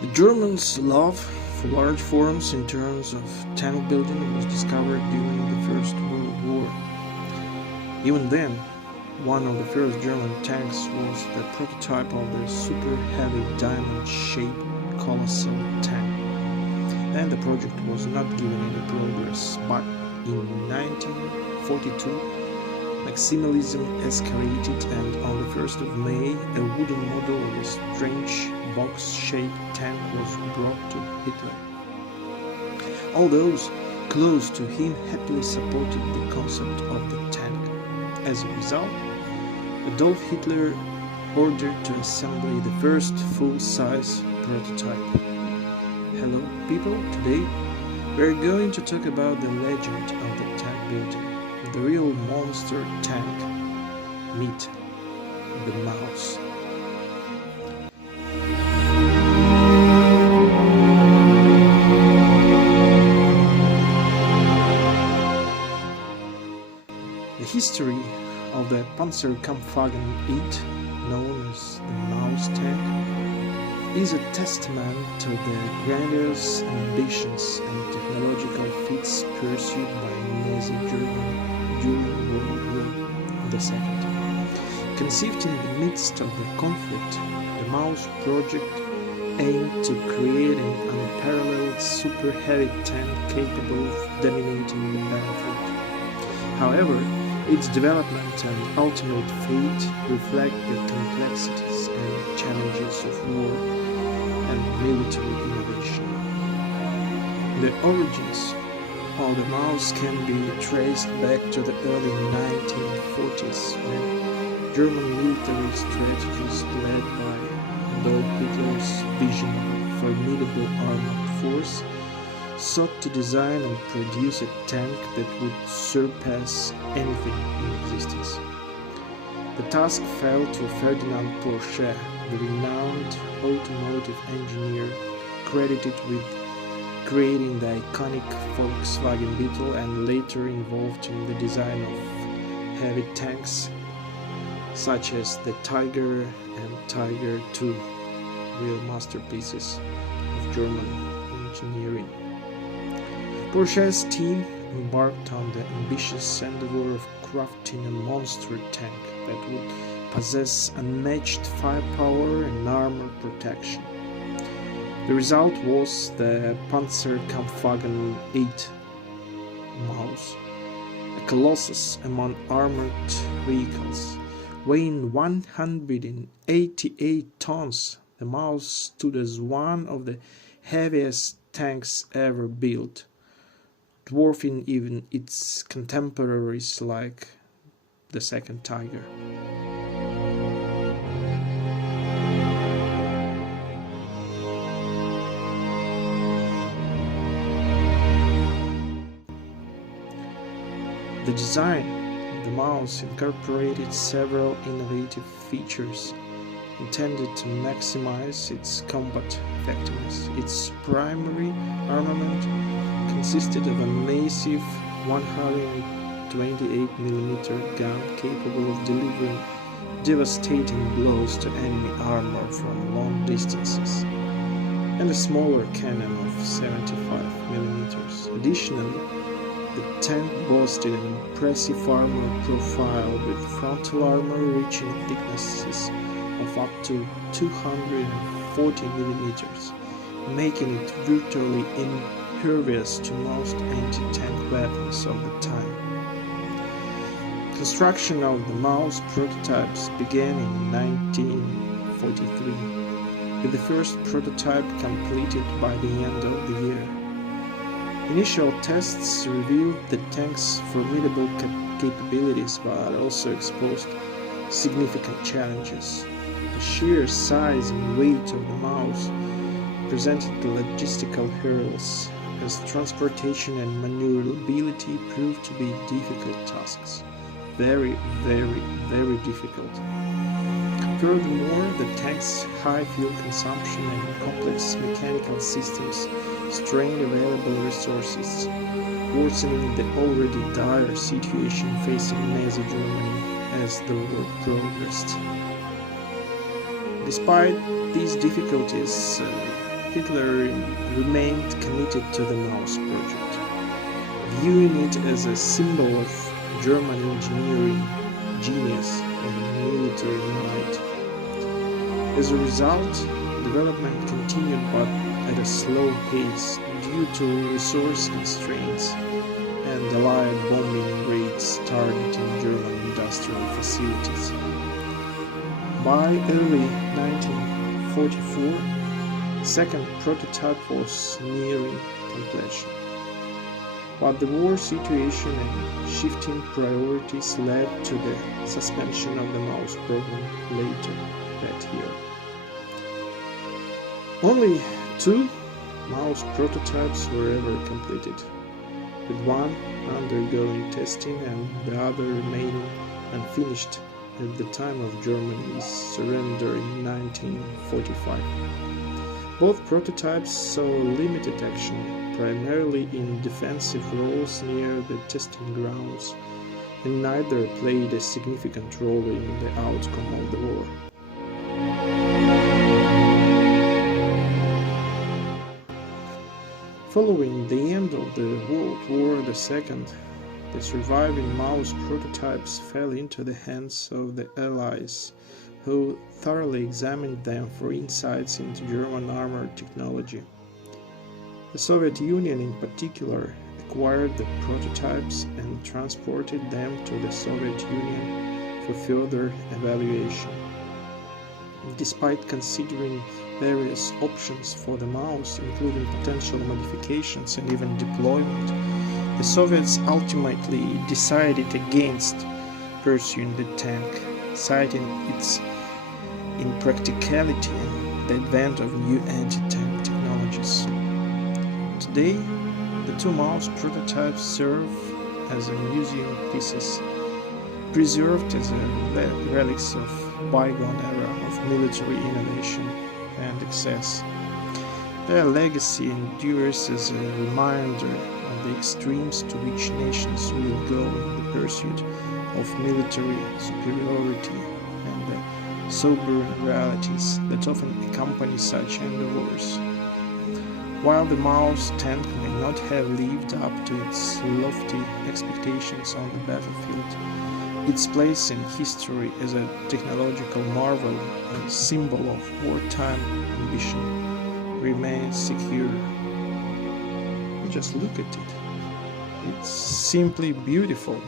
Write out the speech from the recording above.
The Germans' love for large forms in terms of tank building was discovered during the First World War. Even then, one of the first German tanks was the prototype of the super heavy diamond-shaped colossal tank, and the project was not given any progress. But in 1942, maximalism escalated, and on the 1st of May, a wooden model of a strange box-shaped tank was brought to Hitler. All those close to him happily supported the concept of the tank. As a result, Adolf Hitler ordered to assemble the first full-size prototype. Hello people, today we're going to talk about the legend of the tank building, the real monster tank. Meet the mouse. The history of the Panzerkampfwagen 8, known as the Mouse tank, is a testament to the grandiose ambitions and technological feats pursued by Nazi Germany during World War II. Conceived in the midst of the conflict, the Mouse project aimed to create an unparalleled super heavy tank capable of dominating the battlefield. However, its development and ultimate fate reflect the complexities and challenges of war and military innovation. The origins of the Mouse can be traced back to the early 1940s, when German military strategists led by Adolf Hitler's vision of a formidable armored force sought to design and produce a tank that would surpass anything in existence. The task fell to Ferdinand Porsche, the renowned automotive engineer credited with creating the iconic Volkswagen Beetle and later involved in the design of heavy tanks such as the Tiger and Tiger II, real masterpieces of German engineering. Porsche's team embarked on the ambitious endeavor of crafting a monster tank that would possess unmatched firepower and armor protection. The result was the Panzerkampfwagen 8 Maus, a colossus among armored vehicles. Weighing 188 tons, the Maus stood as one of the heaviest tanks ever built, dwarfing even its contemporaries like the second Tiger. The design of the Maus incorporated several innovative features intended to maximize its combat effectiveness. Its primary armament consisted of a massive 128mm gun capable of delivering devastating blows to enemy armor from long distances, and a smaller cannon of 75mm. Additionally, the tank boasted an impressive armor profile with frontal armor reaching thicknesses of up to 240mm, making it virtually impervious to most anti-tank weapons of the time. Construction of the Maus prototypes began in 1943, with the first prototype completed by the end of the year. Initial tests revealed the tank's formidable capabilities, but also exposed significant challenges. The sheer size and weight of the Maus presented the logistical hurdles, as transportation and maneuverability proved to be difficult tasks. Very, very, very difficult. Furthermore, the tank's high fuel consumption and complex mechanical systems strained available resources, worsening the already dire situation facing Nazi Germany as the war progressed. Despite these difficulties, Hitler remained committed to the Maus project, viewing it as a symbol of German engineering genius and military might. As a result, development continued but at a slow pace due to resource constraints and Allied bombing raids targeting German industrial facilities. By early 1944, the second prototype was nearing completion. But the war situation and shifting priorities led to the suspension of the Maus program later that year. Only 2 Maus prototypes were ever completed, with one undergoing testing and the other remaining unfinished at the time of Germany's surrender in 1945. Both prototypes saw limited action, primarily in defensive roles near the testing grounds, and neither played a significant role in the outcome of the war. Following the end of the World War II, the surviving Maus prototypes fell into the hands of the Allies, who thoroughly examined them for insights into German armored technology. The Soviet Union in particular acquired the prototypes and transported them to the Soviet Union for further evaluation. Despite considering various options for the Maus, including potential modifications and even deployment, the Soviets ultimately decided against pursuing the tank, citing its impracticality and the advent of new anti-tank technologies. Today, the 2 Maus prototypes serve as museum pieces, preserved as relics of bygone era of military innovation and excess. Their legacy endures as a reminder of the extremes to which nations will go in the pursuit of military superiority and the sobering realities that often accompany such endeavors. While the Maus tank may not have lived up to its lofty expectations on the battlefield, its place in history as a technological marvel and symbol of wartime ambition remains secure. Just look at it. It's simply beautiful.